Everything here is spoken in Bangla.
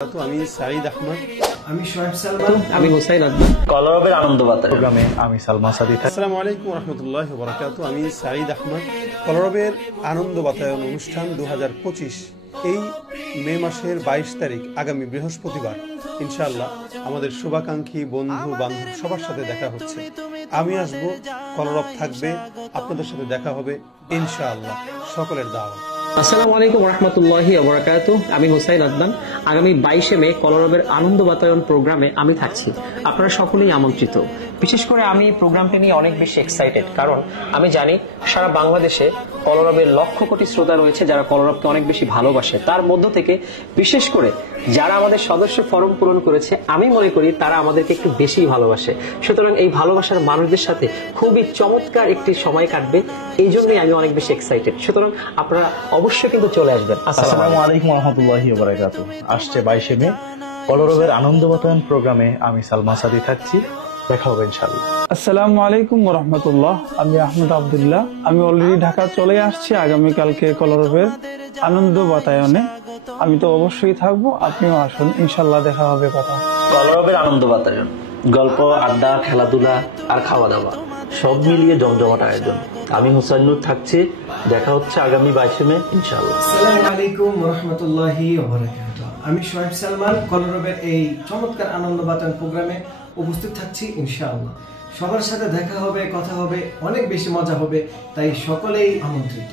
আমি সাঈদ আহমদ, আমি শোয়েব সালমান, আমি হুসাইন আকবর। কলরবের আনন্দ বাতায়ন প্রোগ্রামে আমি সালমান সাদিক। আসসালামু আলাইকুম ওয়া রাহমাতুল্লাহি ওয়া বারাকাতুহু। আমি সাঈদ আহমদ। কলরবের আনন্দ বাতায়ন অনুষ্ঠান 2025 এই মে মাসের 22 তারিখ আগামী বৃহস্পতিবার ইনশাআল্লাহ আমাদের শুভাকাঙ্ক্ষী বন্ধু বান্ধব সবার সাথে দেখা হচ্ছে। আমি আসব, কলরব থাকবে, আপনাদের সাথে দেখা হবে ইনশাআল্লাহ। সকলের দাওয়াত। আসসালামু আলাইকুম ওয়া রাহমাতুল্লাহি ওয়া বারাকাতুহু। আমি হুসাইন আকবর। আগামী 22 মে কলরবের আনন্দ বাতায়ন প্রোগ্রামে আমি থাকছি। আপনারা সকলেই আমন্ত্রিত। বিশেষ করে আমি প্রোগ্রামটি নিয়ে অনেক বেশি এক্সাইটেড, কারণ আমি জানি সারা বাংলাদেশে কলরবের লক্ষ কোটি শ্রোতা রয়েছে যারা কলরবকে অনেক বেশি ভালোবাসে। তার মধ্য থেকে বিশেষ করে যারা আমাদের সদস্য ফরম পূরণ করেছে, আমি মনে করি তারা আমাদেরকে একটু বেশি ভালোবাসে। সুতরাং এই ভালোবাসার মানুষদের সাথে খুবই চমৎকার একটি সময় কাটবে, এই জন্যই আমি অনেক বেশি এক্সাইটেড। সুতরাং আপনারা অবশ্যই কিন্তু চলে আসবেন। আসসালামু আলাইকুম ওয়া রাহমাতুল্লাহি ওয়া বারাকাতুহু। আসছে 22 মে কলরবের আনন্দ বাতায়ন প্রোগ্রামে আমি সালমান সাদিক থাকছি। দেখা হবে ইনশাআল্লাহ। আসসালামু আলাইকুম ওয়া রাহমাতুল্লাহ। আমি আহমদ আব্দুল্লাহ। আমি অলরেডি ঢাকা চলে আসছি আগামীকালকে কলরবের আনন্দ বাতায়নে। আমি তো অবশ্যই থাকবো, আপনিও আসুন, ইনশাল্লাহ দেখা হবে কথা। কলরবের আনন্দ বাতায়ন, গল্প, আড্ডা, খেলাধুলা আর খাওয়া দাওয়া সব মিলিয়ে জমজমাট আয়োজন। আমি হুসাইন নূর থাকছি। দেখা হচ্ছে আগামী 22 মে ইনশাআল্লাহ। আসসালামু আলাইকুম ওয়া রাহমাতুল্লাহি ওয়া বারাকাতুহু। আমি শোয়েব সালমান কলরবের এই চমৎকার আনন্দ বাতায়ন প্রোগ্রামে উপস্থিত থাকছি ইনশাআল্লাহ। সবার সাথে দেখা হবে, কথা হবে, অনেক বেশি মজা হবে, তাই সকলেই আমন্ত্রিত।